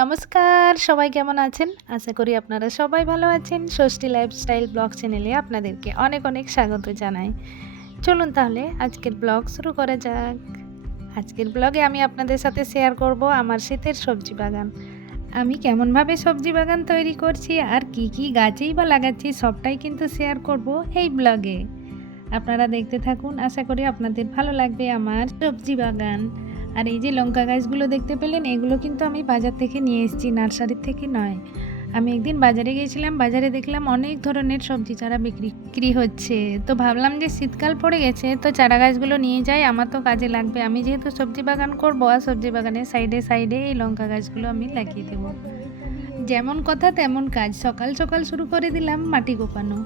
নমস্কার, সবাই কেমন আছেন? আশা করি আপনারা সবাই ভালো আছেন। ষষ্ঠী লাইফস্টাইল ব্লগ চ্যানেলে আপনাদেরকে অনেক অনেক স্বাগত জানাই। চলুন তাহলে আজকের ব্লগ শুরু করা যাক। আজকের ব্লগে আমি আপনাদের সাথে শেয়ার করব আমার শীতের সবজি বাগান। আমি কেমনভাবে সবজি বাগান তৈরি করছি আর কি কি গাছেই বা লাগাচ্ছি সবটাই কিন্তু শেয়ার করব এই ব্লগে। আপনারা দেখতে থাকুন, আশা করি আপনাদের ভালো লাগবে আমার সবজি বাগান। আর এই যে লঙ্কা গাছগুলো দেখতে পেলেন, এগুলো কিন্তু আমি বাজার থেকে নিয়ে এসেছি, নার্সারির থেকে নয়। আমি একদিন বাজারে গিয়েছিলাম, বাজারে দেখলাম অনেক ধরনের সবজি চারা বিক্রি হচ্ছে। তো ভাবলাম যে শীতকাল পড়ে গেছে, তো চারা গাছগুলো নিয়ে যাই, আমার তো কাজে লাগবে। আমি যেহেতু সবজি বাগান করবো, আর সবজি বাগানের সাইডে সাইডে এই লঙ্কা গাছগুলো আমি লাগিয়ে দেবো। যেমন কথা তেমন কাজ, সকাল সকাল শুরু করে দিলাম মাটি কোপানো।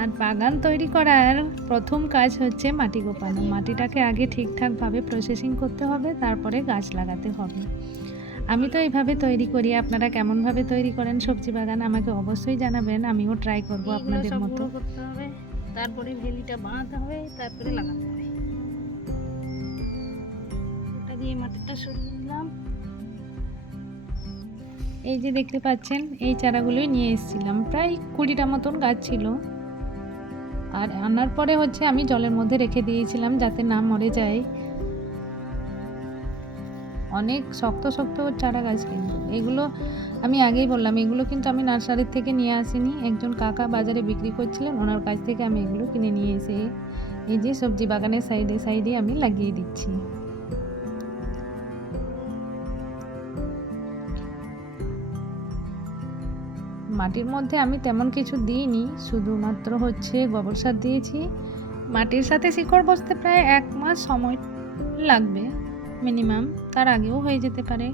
আর বাগান তৈরি করার প্রথম কাজ হচ্ছে মাটি কোপানো। মাটিটাকে আগে ঠিকঠাকভাবে প্রসেসিং করতে হবে, তারপরে গাছ লাগাতে হবে। আমি তো এইভাবে তৈরি করি, আপনারা কেমনভাবে তৈরি করেন সবজি বাগান আমাকে অবশ্যই জানাবেন, আমিও ট্রাই করব আপনাদের মতো। করতে হবে, তারপরে ভেলিটা বানাতে হবে, তারপরে লাগাতে হবে। এটা দিয়ে মাটিটা সরিয়ে দিলাম। এই যে দেখতে পাচ্ছেন, এই চারাগুলোই নিয়ে এসেছিলাম, প্রায় 20টা মতন গাছ ছিল। আর আনার পরে হচ্ছে আমি জলের মধ্যে রেখে দিয়েছিলাম যাতে না মরে যায়। অনেক শক্ত শক্ত চারা গাছ, কিন্তু এগুলো আমি আগেই বললাম, এগুলো কিন্তু আমি নার্সারির থেকে নিয়ে আসিনি। একজন কাকা বাজারে বিক্রি করছিলেন, ওনার কাছ থেকে আমি এগুলো কিনে নিয়ে এসে এই যে সবজি বাগানের সাইডে সাইডে আমি লাগিয়ে দিচ্ছি। মাটির মধ্যে আমি তেমন কিছু দিইনি, শুধুমাত্র হচ্ছে গোবর সার দিয়েছি। মাটির সাথে শিকড় বসতে প্রায় 1 মাস সময় লাগবে মিনিমাম, তার আগেও হয়ে যেতে পারে।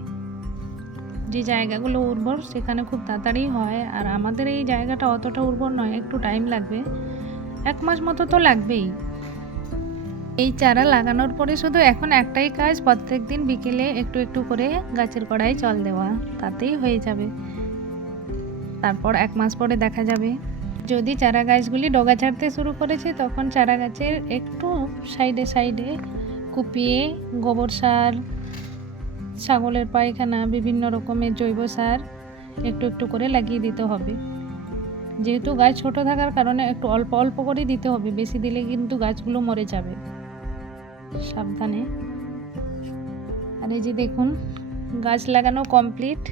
যে জায়গাগুলো উর্বর সেখানে খুব তাড়াতাড়ি হয়, আর আমাদের এই জায়গাটা অতটা উর্বর নয়, একটু টাইম লাগবে। 1 মাস মতো তো লাগবেই। এই চারা লাগানোর পরে শুধু এখন একটাই কাজ, প্রত্যেক দিন বিকেলে একটু একটু করে গাছের গোড়ায় জল দেওয়া, তাতেই হয়ে যাবে। তারপর 1 মাস পরে দেখা যাবে। যদি চারা গাছগুলি ডগা ছাড়তে শুরু করেছে, তখন চারা গাছের একটু সাইডে সাইডে কুপিয়ে গোবর সার, ছাগলের পায়খানা, বিভিন্ন রকমের জৈব সার একটু একটু করে লাগিয়ে দিতে হবে। যেহেতু গাছ ছোট থাকার কারণে একটু অল্প অল্প করে দিতে হবে, বেশি দিলে কিন্তু গাছগুলো মরে যাবে, সাবধানে। আর এই যে দেখুন, গাছ লাগানো কমপ্লিট।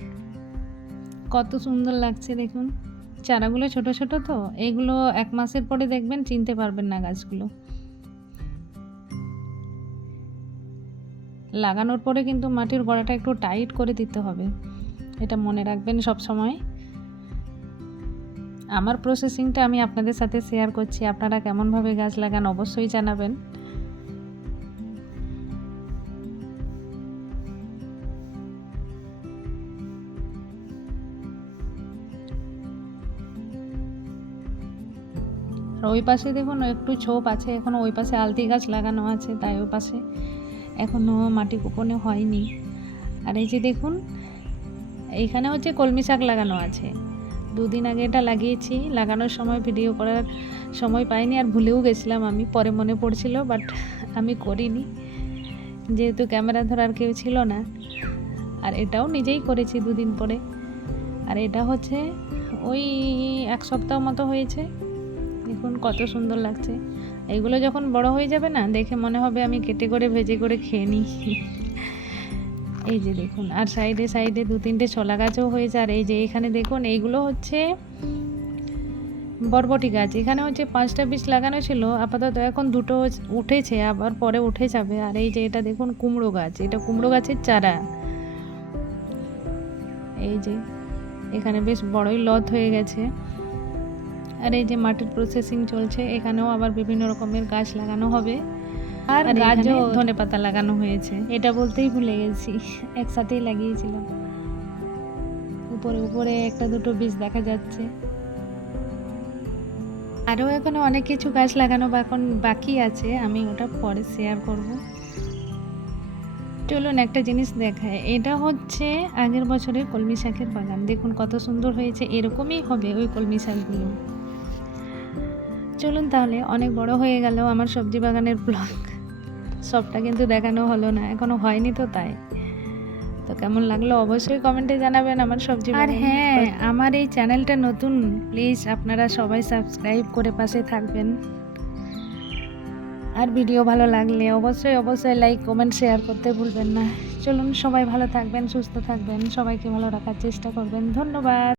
কত সুন্দর লাগছে দেখুন। চারাগুলো ছোট ছোট, তো এইগুলো 1 মাসের পরে দেখবেন চিনতে পারবেন না গাছগুলো। লাগানোর পরে কিন্তু মাটির গোড়াটা একটু টাইট করে দিতে হবে, এটা মনে রাখবেন সব সময়। আমার প্রসেসিংটা আমি আপনাদের সাথে শেয়ার করছি, আপনারা কেমনভাবে গাছ লাগান অবশ্যই জানাবেন। আর ওই পাশে দেখুন একটু ছোপ আছে, এখনও ওই পাশে আলতি গাছ লাগানো আছে, তাই ওই পাশে এখনও মাটি কোপনে হয়নি। আর এই যে দেখুন, এইখানে হচ্ছে কলমি শাক লাগানো আছে। 2 দিন আগে এটা লাগিয়েছি, লাগানোর সময় ভিডিও করার সময় পাইনি, আর ভুলেও গেছিলাম আমি, পরে মনে পড়ছিল, বাট আমি করিনি যেহেতু ক্যামেরা ধরার কেউ ছিল না। আর এটাও নিজেই করেছি 2 দিন পরে। আর এটা হচ্ছে ওই 1 সপ্তাহ মতো হয়েছে। দেখুন কত সুন্দর লাগছে। এইগুলো যখন বড় হয়ে যাবে না, দেখে মনে হবে আমি কেটে করে ভেজে করে খেয়ে নিই। এই যে দেখুন, আর সাইডে সাইডে 2-3টে ছোলা গাছও হয়েছে। আর এই যে এখানে দেখুন, এইগুলো হচ্ছে বরবটি গাছ। এখানে হচ্ছে 5টা বীজ লাগানো ছিল, আপাতত এখন 2টো উঠেছে, আবার পরে উঠে যাবে। আর এই যে এটা দেখুন কুমড়ো গাছ, এটা কুমড়ো গাছের চারা। এই যে এখানে বেশ বড়ই লত হয়ে গেছে। আর এই যে মাটির প্রসেসিং চলছে, এখানেও আবার বিভিন্ন রকমের গাছ লাগানো হবে। আর গাছও ধনেপাতা লাগানো হয়েছে, এটা বলতেই ভুলে গেছি, একসাথেই লাগিয়েছিলাম। উপরে উপরে 1-2টো বীজ দেখা যাচ্ছে। আরও এখনো অনেক কিছু গাছ লাগানো এখন বাকি আছে, আমি ওটা পরে শেয়ার করব। চলুন একটা জিনিস দেখায়, এটা হচ্ছে আগের বছরের কলমি শাকের বাগান। দেখুন কত সুন্দর হয়েছে, এরকমই হবে ওই কলমি শাকগুলো। চলুন তাহলে, অনেক বড় হয়ে গেল আমার সবজি বাগানের ব্লগ, সবটা কিন্তু দেখানো হলো না, এখনো হয়নি তো তাই। তো কেমন লাগলো অবশ্যই কমেন্টে জানাবেন আমার সবজি। আর হ্যাঁ, আমার এই চ্যানেলটা নতুন, প্লিজ আপনারা সবাই সাবস্ক্রাইব করে পাশে থাকবেন। আর ভিডিও ভালো লাগলে অবশ্যই লাইক কমেন্ট শেয়ার করতে ভুলবেন না। চলুন, সবাই ভালো থাকবেন, সুস্থ থাকবেন, সবাইকে ভালো রাখার চেষ্টা করবেন। ধন্যবাদ।